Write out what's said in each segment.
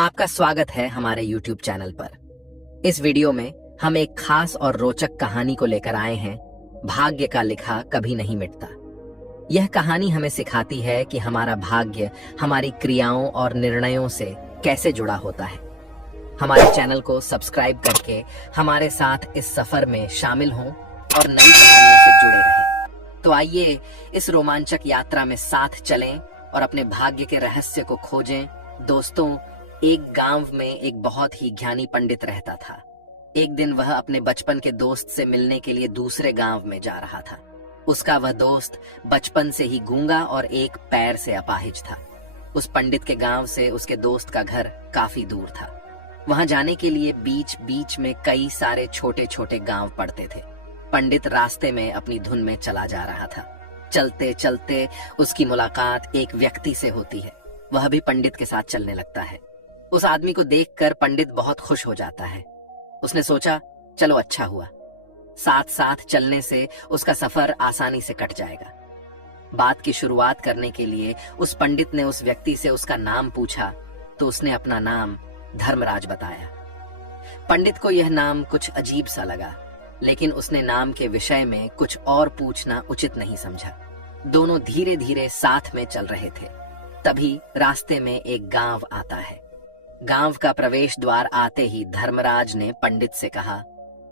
आपका स्वागत है हमारे YouTube चैनल पर। इस वीडियो में हम एक खास और रोचक कहानी को लेकर आए हैं। भाग्य का लिखा कभी नहीं मिटता। यह कहानी हमें सिखाती है कि हमारा भाग्य हमारी क्रियाओं और निर्णयों से कैसे जुड़ा होता है। हमारे चैनल को सब्सक्राइब करके हमारे साथ इस सफर में शामिल हों और नई कहानियों से जुड़े रहें। तो आइए इस रोमांचक यात्रा में साथ चलें और अपने भाग्य के रहस्य को खोजें। दोस्तों, एक गांव में एक बहुत ही ज्ञानी पंडित रहता था। एक दिन वह अपने बचपन के दोस्त से मिलने के लिए दूसरे गांव में जा रहा था। उसका वह दोस्त बचपन से ही गूंगा और एक पैर से अपाहिज था। उस पंडित के गांव से उसके दोस्त का घर काफी दूर था। वहां जाने के लिए बीच बीच में कई सारे छोटे छोटे गांव पड़ते थे। पंडित रास्ते में अपनी धुन में चला जा रहा था। चलते चलते उसकी मुलाकात एक व्यक्ति से होती है। वह भी पंडित के साथ चलने लगता है। उस आदमी को देखकर पंडित बहुत खुश हो जाता है। उसने सोचा, चलो अच्छा हुआ, साथ साथ चलने से उसका सफर आसानी से कट जाएगा। बात की शुरुआत करने के लिए उस पंडित ने उस व्यक्ति से उसका नाम पूछा तो उसने अपना नाम धर्मराज बताया। पंडित को यह नाम कुछ अजीब सा लगा, लेकिन उसने नाम के विषय में कुछ और पूछना उचित नहीं समझा। दोनों धीरे धीरे साथ में चल रहे थे। तभी रास्ते में एक गांव आता है। गांव का प्रवेश द्वार आते ही धर्मराज ने पंडित से कहा,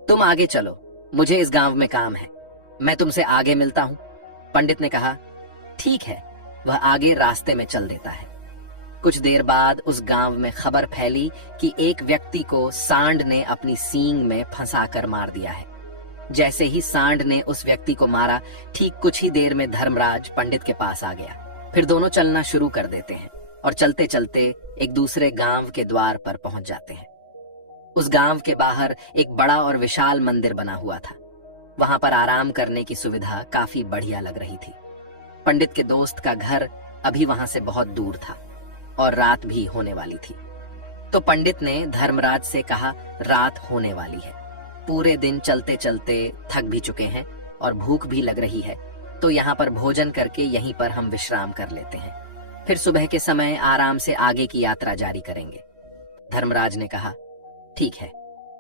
तुम आगे चलो, मुझे इस गांव में काम है, मैं तुमसे आगे मिलता हूं। पंडित ने कहा, ठीक है। वह आगे रास्ते में चल देता है। कुछ देर बाद उस गांव में खबर फैली कि एक व्यक्ति को सांड ने अपनी सींग में फंसाकर मार दिया है। जैसे ही सांड ने उस व्यक्ति को मारा, ठीक कुछ ही देर में धर्मराज पंडित के पास आ गया। फिर दोनों चलना शुरू कर देते हैं और चलते चलते एक दूसरे गांव के द्वार पर पहुंच जाते हैं। उस गांव के बाहर एक बड़ा और विशाल मंदिर बना हुआ था। वहां पर आराम करने की सुविधा काफी बढ़िया लग रही थी। पंडित के दोस्त का घर अभी वहां से बहुत दूर था और रात भी होने वाली थी। तो पंडित ने धर्मराज से कहा, रात होने वाली है, पूरे दिन चलते चलते थक भी चुके हैं और भूख भी लग रही है, तो यहाँ पर भोजन करके यहीं पर हम विश्राम कर लेते हैं, फिर सुबह के समय आराम से आगे की यात्रा जारी करेंगे। धर्मराज ने कहा, ठीक है,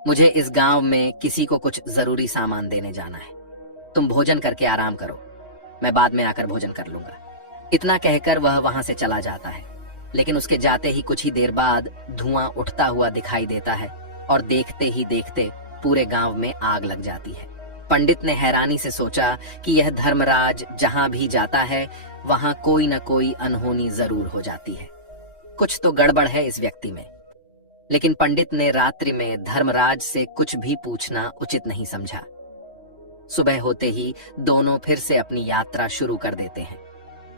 मुझे इस गांव में किसी को कुछ जरूरी सामान देने जाना है, तुम भोजन करके आराम करो, मैं बाद में आकर भोजन कर लूंगा। इतना कहकर वह वहां से चला जाता है। लेकिन उसके जाते ही कुछ ही देर बाद धुआं उठता हुआ दिखाई देता है और देखते ही देखते पूरे गांव में आग लग जाती है। पंडित ने हैरानी से सोचा कि यह धर्मराज जहां भी जाता है वहां कोई न कोई अनहोनी जरूर हो जाती है, कुछ तो गड़बड़ है इस व्यक्ति में। लेकिन पंडित ने रात्रि में धर्मराज से कुछ भी पूछना उचित नहीं समझा। सुबह होते ही दोनों फिर से अपनी यात्रा शुरू कर देते हैं।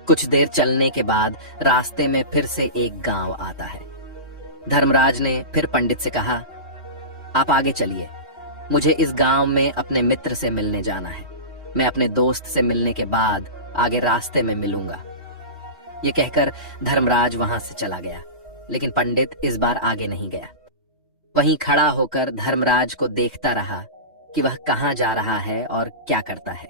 कुछ देर चलने के बाद रास्ते में फिर से एक गांव आता है। धर्मराज ने फिर पंडित से कहा, आप आगे चलिए, मुझे इस गांव में अपने मित्र से मिलने जाना है, मैं अपने दोस्त से मिलने के बाद आगे रास्ते में मिलूंगा। ये कहकर धर्मराज वहां से चला गया, लेकिन पंडित इस बार आगे नहीं गया। वहीं खड़ा होकर धर्मराज को देखता रहा कि वह कहां जा रहा है और क्या करता है।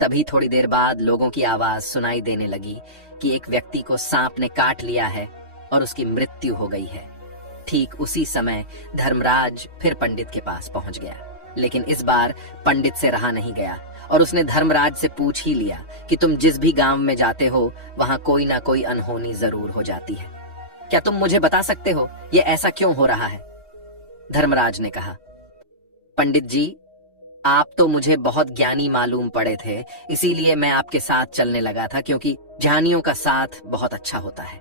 तभी थोड़ी देर बाद लोगों की आवाज सुनाई देने लगी कि एक व्यक्ति को सांप ने काट लिया है और उसकी मृत्यु हो गई है। ठीक उसी समय धर्मराज फिर पंडित के पास पहुंच गया, लेकिन इस बार पंडित से रहा नहीं गया और उसने धर्मराज से पूछ ही लिया कि तुम जिस भी गांव में जाते हो वहां कोई ना कोई अनहोनी जरूर हो जाती है, क्या तुम मुझे बता सकते हो ये ऐसा क्यों हो रहा है? धर्मराज ने कहा, पंडित जी, आप तो मुझे बहुत ज्ञानी मालूम पड़े थे, इसीलिए मैं आपके साथ चलने लगा था, क्योंकि ज्ञानियों का साथ बहुत अच्छा होता है,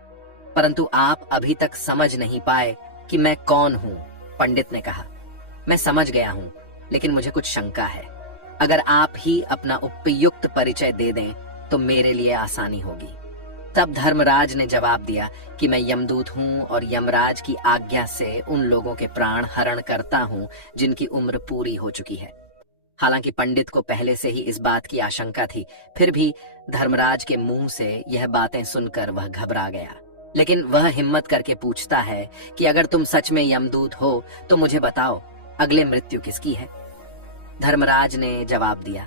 परंतु आप अभी तक समझ नहीं पाए कि मैं कौन हूं। पंडित ने कहा, मैं समझ गया हूं, लेकिन मुझे कुछ शंका है। अगर आप ही अपना उपयुक्त परिचय दे दें तो मेरे लिए आसानी होगी। तब धर्मराज ने जवाब दिया कि मैं यमदूत हूं और यमराज की आज्ञा से उन लोगों के प्राण हरण करता हूं जिनकी उम्र पूरी हो चुकी है। हालांकि पंडित को पहले से ही इस बात की आशंका थी, फिर भी धर्मराज के मुंह से यह बातें सुनकर वह घबरा गया। लेकिन वह हिम्मत करके पूछता है कि अगर तुम सच में यमदूत हो तो मुझे बताओ, अगले मृत्यु किसकी है? धर्मराज ने जवाब दिया,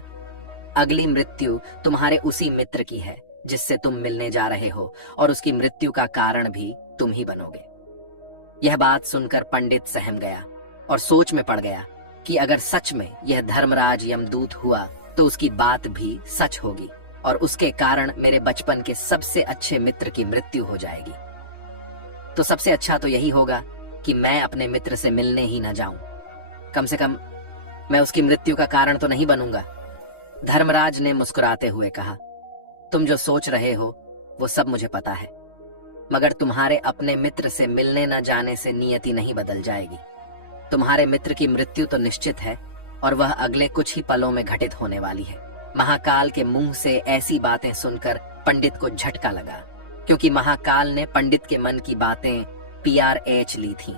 अगली मृत्यु तुम्हारे उसी मित्र की है जिससे तुम मिलने जा रहे हो, और उसकी मृत्यु का कारण भी तुम ही बनोगे। यह बात सुनकर पंडित सहम गया और सोच में पड़ गया कि अगर सच में यह धर्मराज यमदूत हुआ तो उसकी बात भी सच होगी और उसके कारण मेरे बचपन के सबसे अच्छे मित्र की मृत्यु हो जाएगी। तो सबसे अच्छा तो यही होगा कि मैं अपने मित्र से मिलने ही न जाऊं। कम से कम मैं उसकी मृत्यु का कारण तो नहीं बनूंगा। धर्मराज ने मुस्कुराते हुए कहा, तुम जो सोच रहे हो वो सब मुझे पता है, मगर तुम्हारे अपने मित्र से मिलने न जाने से नियति नहीं बदल जाएगी। तुम्हारे मित्र की मृत्यु तो निश्चित है और वह अगले कुछ ही पलों में घटित होने वाली है। महाकाल के मुंह से ऐसी बातें सुनकर पंडित को झटका लगा, क्योंकि महाकाल ने पंडित के मन की बातें PRH ली थीं,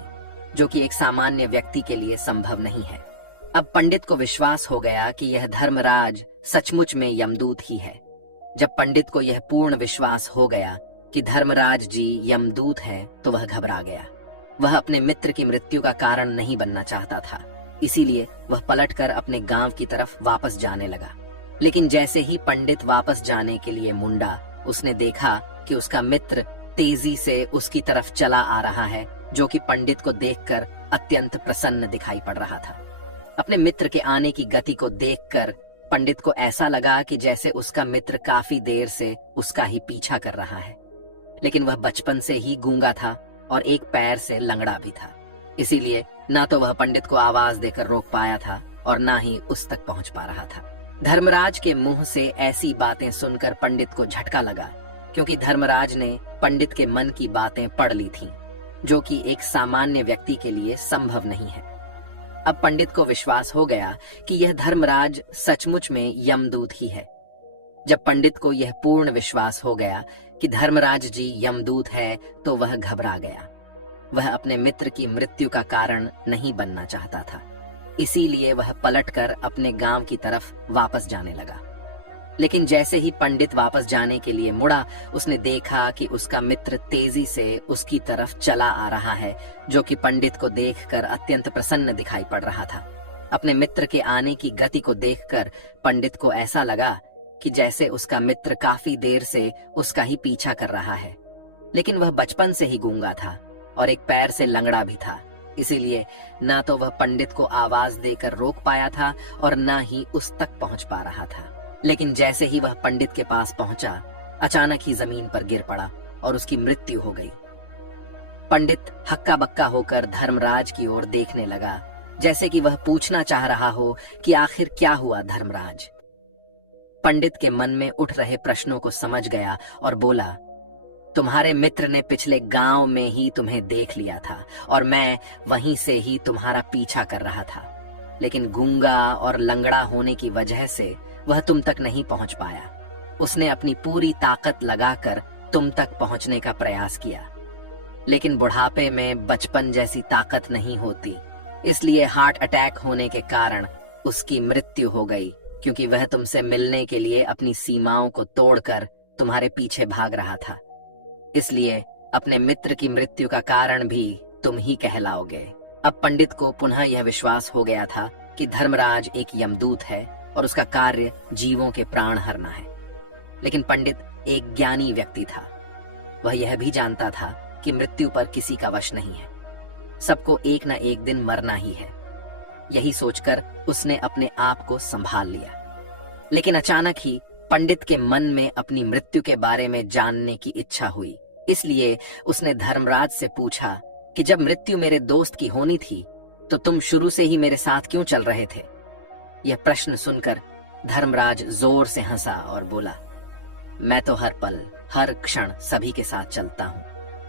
जो कि एक सामान्य व्यक्ति के लिए संभव नहीं है। अब पंडित को विश्वास हो गया कि यह धर्मराज सचमुच में यमदूत ही है। जब पंडित को यह पूर्ण विश्वास हो गया कि धर्मराज जी यमदूत हैं, तो वह घबरा गया। वह अपने मित्र की मृत्यु का कारण नहीं बनना चाहता था, इसीलिए वह पलटकर अपने गांव की तरफ वापस जाने लगा। लेकिन जैसे ही पंडित वापस जाने के लिए मुंडा, उसने देखा कि उसका मित्र तेजी से उसकी तरफ चला आ रहा है, जो कि पंडित को देखकर अत्यंत प्रसन्न दिखाई पड़ रहा था। अपने मित्र के आने की गति को देखकर पंडित को ऐसा लगा कि जैसे उसका मित्र काफी देर से उसका ही पीछा कर रहा है। लेकिन वह बचपन से ही गूंगा था और एक पैर से लंगड़ा भी था, इसीलिए ना तो वह पंडित को आवाज देकर रोक पाया था और ना ही उस तक पहुंच पा रहा था। धर्मराज के मुंह से ऐसी बातें सुनकर पंडित को झटका लगा, क्योंकि धर्मराज ने पंडित के मन की बातें पढ़ ली थीं, जो कि एक सामान्य व्यक्ति के लिए संभव नहीं है। अब पंडित को विश्वास हो गया कि यह धर्मराज सचमुच में यमदूत ही है। जब पंडित को यह पूर्ण विश्वास हो गया कि धर्मराज जी यमदूत है, तो वह घबरा गया। वह अपने मित्र की मृत्यु का कारण नहीं बनना चाहता था, इसीलिए वह पलटकर अपने गांव की तरफ वापस जाने लगा। लेकिन जैसे ही पंडित वापस जाने के लिए मुड़ा, उसने देखा कि उसका मित्र तेजी से उसकी तरफ चला आ रहा है, जो कि पंडित को देखकर अत्यंत प्रसन्न दिखाई पड़ रहा था। अपने मित्र के आने की गति को देखकर पंडित को ऐसा लगा कि जैसे उसका मित्र काफी देर से उसका ही पीछा कर रहा है। लेकिन वह बचपन से ही गूंगा था और एक पैर से लंगड़ा भी था, इसीलिए ना तो वह पंडित को आवाज देकर रोक पाया था और ना ही उस तक पहुंच पा रहा था। लेकिन जैसे ही वह पंडित के पास पहुंचा, अचानक ही जमीन पर गिर पड़ा और उसकी मृत्यु हो गई। पंडित हक्का बक्का होकर धर्मराज की ओर देखने लगा, जैसे कि वह पूछना चाह रहा हो कि आखिर क्या हुआ धर्मराज। पंडित के मन में उठ रहे प्रश्नों को समझ गया और बोला, तुम्हारे मित्र ने पिछले गांव में ही तुम्हें देख लिया था और मैं वहीं से ही तुम्हारा पीछा कर रहा था। लेकिन गूंगा और लंगड़ा होने की वजह से वह तुम तक नहीं पहुंच पाया। उसने अपनी पूरी ताकत लगाकर तुम तक पहुंचने का प्रयास किया, लेकिन बुढ़ापे में बचपन जैसी ताकत नहीं होती, इसलिए हार्ट अटैक होने के कारण उसकी मृत्यु हो गई, क्योंकि वह तुमसे मिलने के लिए अपनी सीमाओं को तोड़कर तुम्हारे पीछे भाग रहा था। इसलिए अपने मित्र की मृत्यु का कारण भी तुम ही कहलाओगे। अब पंडित को पुनः यह विश्वास हो गया था कि धर्मराज एक यमदूत है और उसका कार्य जीवों के प्राण हरना है। लेकिन पंडित एक ज्ञानी व्यक्ति था। वह यह भी जानता था कि मृत्यु पर किसी का वश नहीं है, सबको एक न एक दिन मरना ही है। यही सोचकर उसने अपने आप को संभाल लिया। लेकिन अचानक ही पंडित के मन में अपनी मृत्यु के बारे में जानने की इच्छा हुई, इसलिए उसने धर्मराज से पूछा कि जब मृत्यु मेरे दोस्त की होनी थी, तो तुम शुरू से ही मेरे साथ क्यों चल रहे थे? यह प्रश्न सुनकर धर्मराज जोर से हंसा और बोला, मैं तो हर पल हर क्षण सभी के साथ चलता हूँ,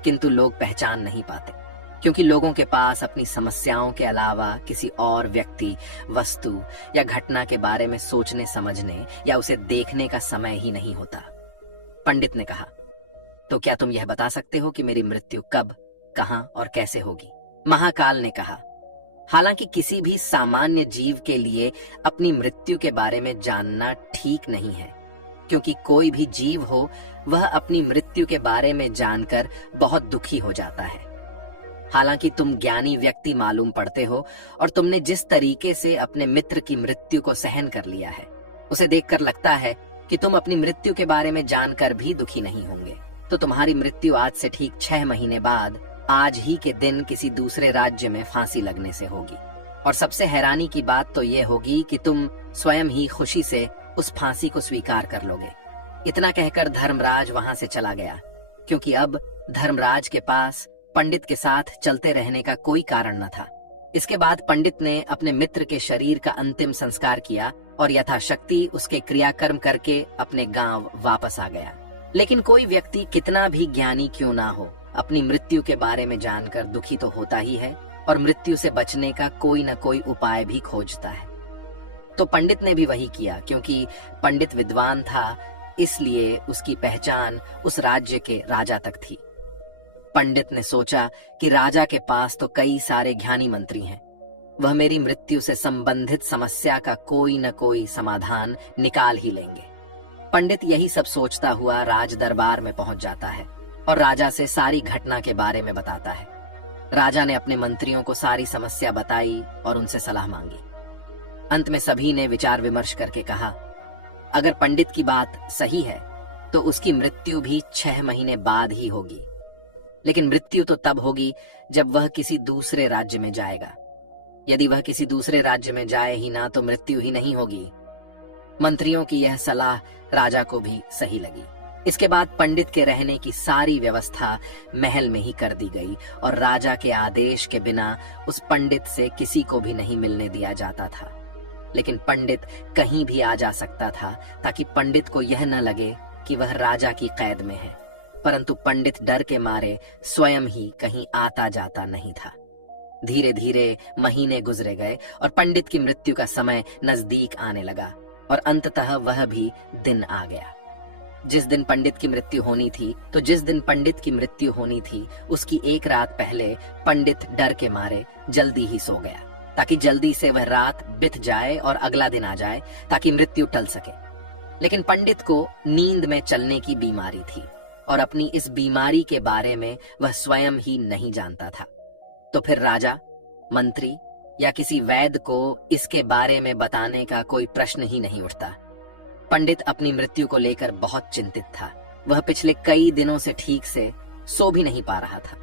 किंतु लोग पहचान नहीं पाते, क्योंकि लोगों के पास अपनी समस्याओं के अलावा किसी और व्यक्ति, वस्तु या घटना के बारे में सोचने समझने या उसे देखने का समय ही नहीं होता। पंडित ने कहा, तो क्या तुम यह बता सकते हो कि मेरी मृत्यु कब, कहां और कैसे होगी? महाकाल ने कहा, हालांकि किसी भी सामान्य जीव के लिए अपनी मृत्यु के बारे में जानना ठीक नहीं है, क्योंकि कोई भी जीव हो वह अपनी मृत्यु के बारे में जानकर बहुत दुखी हो जाता है। हालांकि तुम ज्ञानी व्यक्ति मालूम पड़ते हो और तुमने जिस तरीके से अपने मित्र की मृत्यु को सहन कर लिया है, उसे देखकर लगता है कि तुम अपनी मृत्यु के बारे में जानकर भी दुखी नहीं होंगे। तो तुम्हारी मृत्यु आज से ठीक 6 महीने बाद आज ही के दिन किसी दूसरे राज्य में फांसी लगने से होगी। और सबसे हैरानी की बात तो यह होगी कि तुम स्वयं ही खुशी से उस फांसी को स्वीकार कर लोगे। इतना कहकर धर्मराज वहां से चला गया, क्योंकि अब धर्मराज के पास पंडित के साथ चलते रहने का कोई कारण न था। इसके बाद पंडित ने अपने मित्र के शरीर का अंतिम संस्कार किया और यथाशक्ति उसके क्रियाकर्म करके अपने गांव वापस आ गया। लेकिन कोई व्यक्ति कितना भी ज्ञानी क्यों ना हो, अपनी मृत्यु के बारे में जानकर दुखी तो होता ही है और मृत्यु से बचने का कोई न कोई उपाय भी खोजता है। तो पंडित ने भी वही किया, क्योंकि पंडित विद्वान था, इसलिए उसकी पहचान उस राज्य के राजा तक थी। पंडित ने सोचा कि राजा के पास तो कई सारे ज्ञानी मंत्री हैं, वह मेरी मृत्यु से संबंधित समस्या का कोई न कोई समाधान निकाल ही लेंगे। पंडित यही सब सोचता हुआ राज दरबार में पहुंच जाता है और राजा से सारी घटना के बारे में बताता है। राजा ने अपने मंत्रियों को सारी समस्या बताई और उनसे सलाह मांगी। अंत में सभी ने विचार विमर्श करके कहा, अगर पंडित की बात सही है तो उसकी मृत्यु भी 6 महीने बाद ही होगी। लेकिन मृत्यु तो तब होगी जब वह किसी दूसरे राज्य में जाएगा। यदि वह किसी दूसरे राज्य में जाए ही ना तो मृत्यु ही नहीं होगी। मंत्रियों की यह सलाह राजा को भी सही लगी। इसके बाद पंडित के रहने की सारी व्यवस्था महल में ही कर दी गई और राजा के आदेश के बिना उस पंडित से किसी को भी नहीं मिलने दिया जाता था। लेकिन पंडित कहीं भी आ जा सकता था, ताकि पंडित को यह न लगे कि वह राजा की कैद में है। परंतु पंडित डर के मारे स्वयं ही कहीं आता जाता नहीं था। धीरे धीरे महीने गुजरे गए और पंडित की मृत्यु का समय नजदीक आने लगा और अंततः वह भी दिन आ गया। जिस दिन पंडित की मृत्यु होनी थी उसकी एक रात पहले पंडित डर के मारे जल्दी ही सो गया, ताकि जल्दी से वह रात बीत जाए और अगला दिन आ जाए, ताकि मृत्यु टल सके। लेकिन पंडित को नींद में चलने की बीमारी थी और अपनी इस बीमारी के बारे में वह स्वयं ही नहीं जानता था। तो फिर राजा, मंत्री या किसी वैद्य को इसके बारे में बताने का कोई प्रश्न ही नहीं उठता। पंडित अपनी मृत्यु को लेकर बहुत चिंतित था। वह पिछले कई दिनों से ठीक से सो भी नहीं पा रहा था।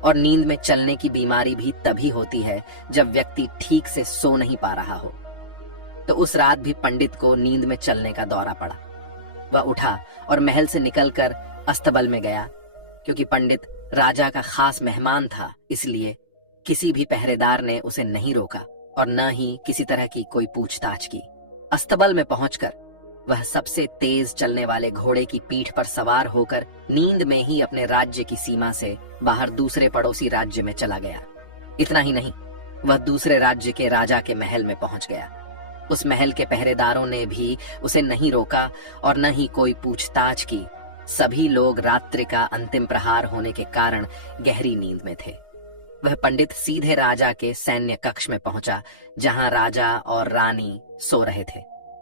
और नींद में चलने की बीमारी भी तभी होती है जब व्यक्ति ठीक से सो नहीं पा रहा हो। तो उस रात भी पंडित को नींद में चलने का दौरा पड़ा। वह उठा और महल से निकलकर अस्तबल में गया। क्योंकि पंडित राजा का खास मेहमान था, इसलिए किसी भी पहरेदार ने उसे नहीं रोका और न ही किसी तरह की कोई पूछताछ की। अस्तबल में पहुंचकर वह सबसे तेज चलने वाले घोड़े की पीठ पर सवार होकर नींद में ही अपने राज्य की सीमा से बाहर दूसरे पड़ोसी राज्य में चला गया। इतना ही नहीं, वह दूसरे राज्य के राजा के महल में पहुंच गया। उस महल के पहरेदारों ने भी उसे नहीं रोका और न ही कोई पूछताछ की। सभी लोग रात्रि का अंतिम प्रहार होने के कारण गहरी नींद में थे। वह पंडित सीधे राजा के सैन्य कक्ष में पहुंचा, जहां राजा और रानी सो रहे थे।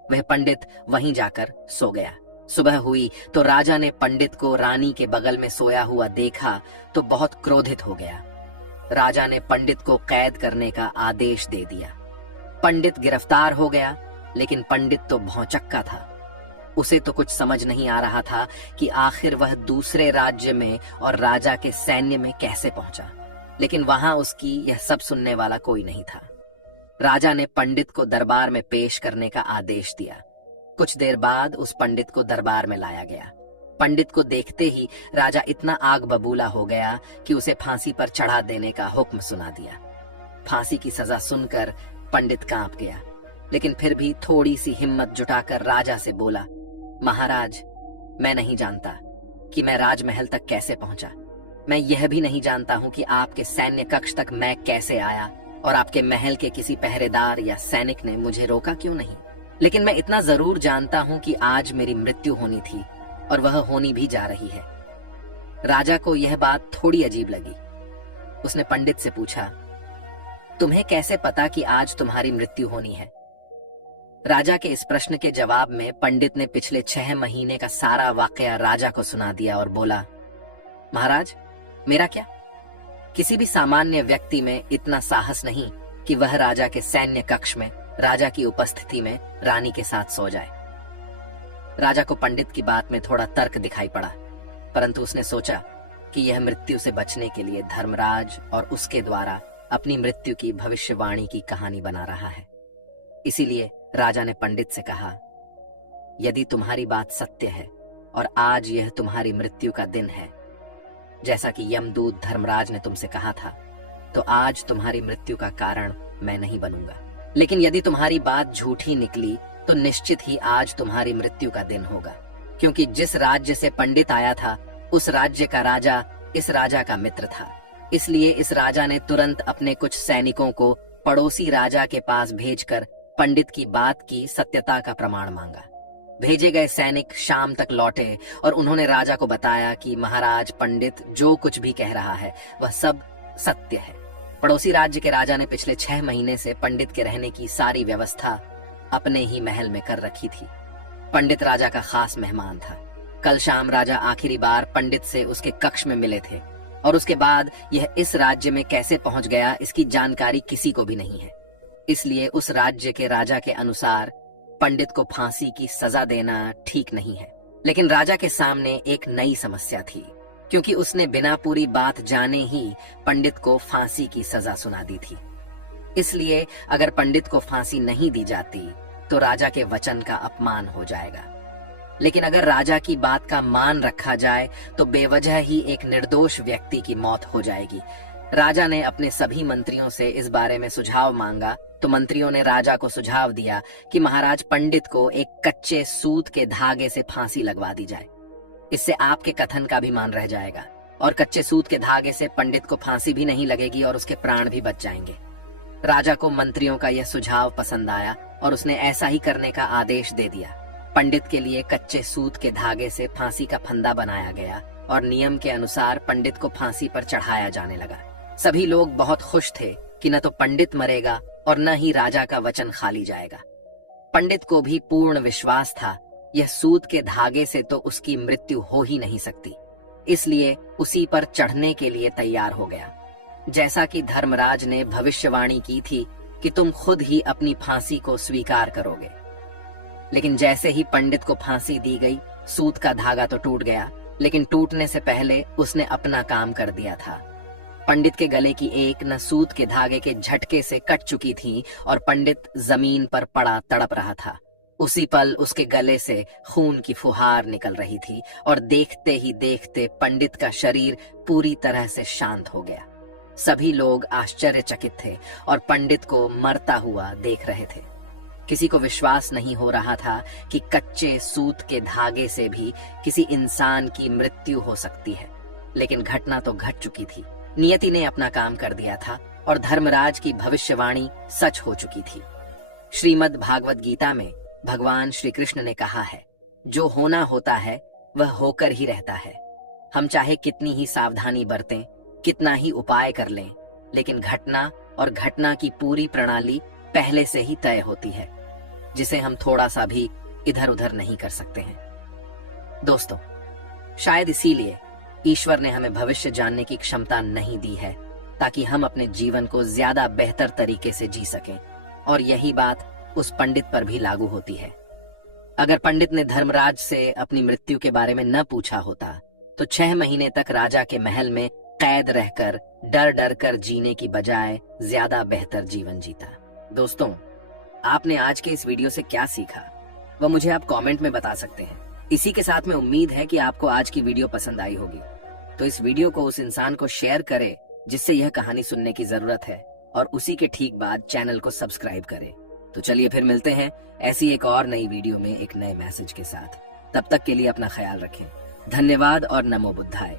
वह पंडित वहीं जाकर सो गया। सुबह हुई तो राजा ने पंडित को रानी के बगल में सोया हुआ देखा तो बहुत क्रोधित हो गया। राजा ने पंडित को कैद करने का आदेश दे दिया। पंडित गिरफ्तार हो गया, लेकिन पंडित तो भौंचक्का था। उसे तो कुछ समझ नहीं आ रहा था कि आखिर वह दूसरे राज्य में और राजा के सैन्य में कैसे पहुंचा। लेकिन वहां उसकी यह सब सुनने वाला कोई नहीं था। राजा ने पंडित को दरबार में पेश करने का आदेश दिया। कुछ देर बाद उस पंडित को दरबार में लाया गया। पंडित को देखते ही राजा इतना आग बबूला हो गया कि उसे फांसी पर चढ़ा देने का हुक्म सुना दिया। फांसी की सजा सुनकर पंडित कांप गया, लेकिन फिर भी थोड़ी सी हिम्मत जुटाकर राजा से बोला, महाराज, मैं नहीं जानता कि मैं राजमहल तक कैसे पहुंचा। मैं यह भी नहीं जानता हूं कि आपके सैन्य कक्ष तक मैं कैसे आया और आपके महल के किसी पहरेदार या सैनिक ने मुझे रोका क्यों नहीं। लेकिन मैं इतना जरूर जानता हूं कि आज मेरी मृत्यु होनी थी और वह होनी भी जा रही है। राजा को यह बात थोड़ी अजीब लगी। उसने पंडित से पूछा, तुम्हें कैसे पता कि आज तुम्हारी मृत्यु होनी है? राजा के इस प्रश्न के जवाब में पंडित ने पिछले 6 महीने का सारा वाकया राजा को सुना दिया और बोला, महाराज, मेरा क्या? किसी भी सामान्य व्यक्ति में इतना साहस नहीं कि वह राजा के सैन्य कक्ष में राजा की उपस्थिति में रानी के साथ सो जाए। राजा को पंडित की बात में थोड़ा तर्क दिखाई पड़ा, परंतु उसने सोचा, कि यह मृत्यु से बचने के लिए धर्मराज और उसके द्वारा अपनी मृत्यु की भविष्यवाणी की कहानी बना रहा है। इसीलिए राजा ने पंडित से कहा, यदि तुम्हारी बात सत्य है और आज यह तुम्हारी मृत्यु का दिन है, जैसा कि यमदूत धर्मराज ने तुमसे कहा था, तो आज तुम्हारी मृत्यु का कारण मैं नहीं बनूंगा। लेकिन यदि तुम्हारी बात झूठी निकली तो निश्चित ही आज तुम्हारी मृत्यु का दिन होगा, क्योंकि जिस राज्य से पंडित आया था उस राज्य का राजा इस राजा का मित्र था। इसलिए इस राजा ने तुरंत अपने कुछ सैनिकों को पड़ोसी राजा के पास भेजकर पंडित की बात की सत्यता का प्रमाण मांगा। भेजे गए सैनिक शाम तक लौटे और उन्होंने राजा को बताया कि महाराज, पंडित जो कुछ भी कह रहा है वह सब सत्य है। पड़ोसी राज्य के राजा ने पिछले 6 महीने से पंडित के रहने की सारी व्यवस्था अपने ही महल में कर रखी थी। पंडित राजा का खास मेहमान था। कल शाम राजा आखिरी बार पंडित से उसके कक्ष में मिले थे और उसके बाद यह इस राज्य में कैसे पहुंच गया इसकी जानकारी किसी को भी नहीं है। इसलिए उस राज्य के राजा के अनुसार पंडित को फांसी की सजा देना ठीक नहीं है। लेकिन राजा के सामने एक नई समस्या थी, क्योंकि उसने बिना पूरी बात जाने ही पंडित को फांसी की सजा सुना दी थी। इसलिए अगर पंडित को फांसी नहीं दी जाती तो राजा के वचन का अपमान हो जाएगा। लेकिन अगर राजा की बात का मान रखा जाए तो बेवजह ही एक निर्दोष व्यक्ति की मौत हो जाएगी। राजा ने अपने सभी मंत्रियों से इस बारे में सुझाव मांगा तो मंत्रियों ने राजा को सुझाव दिया कि महाराज, पंडित को एक कच्चे सूत के धागे से फांसी लगवा दी जाए। इससे आपके कथन का भी मान रह जाएगा और कच्चे सूत के धागे से पंडित को फांसी भी नहीं लगेगी और उसके प्राण भी बच जाएंगे। राजा को मंत्रियों का यह सुझाव पसंद आया और उसने ऐसा ही करने का आदेश दे दिया। पंडित के लिए कच्चे सूत के धागे से फांसी का फंदा बनाया गया और नियम के अनुसार पंडित को फांसी पर चढ़ाया जाने लगा। सभी लोग बहुत खुश थे कि न तो पंडित मरेगा और न ही राजा का वचन खाली जाएगा। पंडित को भी पूर्ण विश्वास था यह सूत के धागे से तो उसकी मृत्यु हो ही नहीं सकती, इसलिए उसी पर चढ़ने के लिए तैयार हो गया। जैसा कि धर्मराज ने भविष्यवाणी की थी कि तुम खुद ही अपनी फांसी को स्वीकार करोगे। लेकिन जैसे ही पंडित को फांसी दी गई, सूत का धागा तो टूट गया, लेकिन टूटने से पहले उसने अपना काम कर दिया था। पंडित के गले की एक नस सूत के धागे के झटके से कट चुकी थी और पंडित जमीन पर पड़ा तड़प रहा था। उसी पल उसके गले से खून की फुहार निकल रही थी और देखते ही देखते पंडित का शरीर पूरी तरह से शांत हो गया। सभी लोग आश्चर्यचकित थे और पंडित को मरता हुआ देख रहे थे। किसी को विश्वास नहीं हो रहा था कि कच्चे सूत के धागे से भी किसी इंसान की मृत्यु हो सकती है। लेकिन घटना तो घट चुकी थी। नियति ने अपना काम कर दिया था और धर्मराज की भविष्यवाणी सच हो चुकी थी। श्रीमद् भागवत गीता में भगवान श्री कृष्ण ने कहा है, जो होना होता है वह होकर ही रहता है। हम चाहे कितनी ही सावधानी बरतें, कितना ही उपाय कर लें, लेकिन घटना और घटना की पूरी प्रणाली पहले से ही तय होती है, जिसे हम थोड़ा सा भी इधर उधर नहीं कर सकते हैं। दोस्तों, शायद इसीलिए ईश्वर ने हमें भविष्य जानने की क्षमता नहीं दी है, ताकि हम अपने जीवन को ज्यादा बेहतर तरीके से जी सकें। और यही बात उस पंडित पर भी लागू होती है। अगर पंडित ने धर्मराज से अपनी मृत्यु के बारे में न पूछा होता तो 6 महीने तक राजा के महल में कैद रहकर डर डर कर जीने की बजाय ज्यादा बेहतर जीवन जीता। दोस्तों, आपने आज के इस वीडियो से क्या सीखा वह मुझे आप कमेंट में बता सकते हैं। इसी के साथ में उम्मीद है कि आपको आज की वीडियो पसंद आई होगी, तो इस वीडियो को उस इंसान को शेयर करें जिससे यह कहानी सुनने की जरूरत है, और उसी के ठीक बाद चैनल को सब्सक्राइब करें। तो चलिए फिर मिलते हैं ऐसी एक और नई वीडियो में एक नए मैसेज के साथ। तब तक के लिए अपना ख्याल रखें। धन्यवाद और नमो बुद्धाय।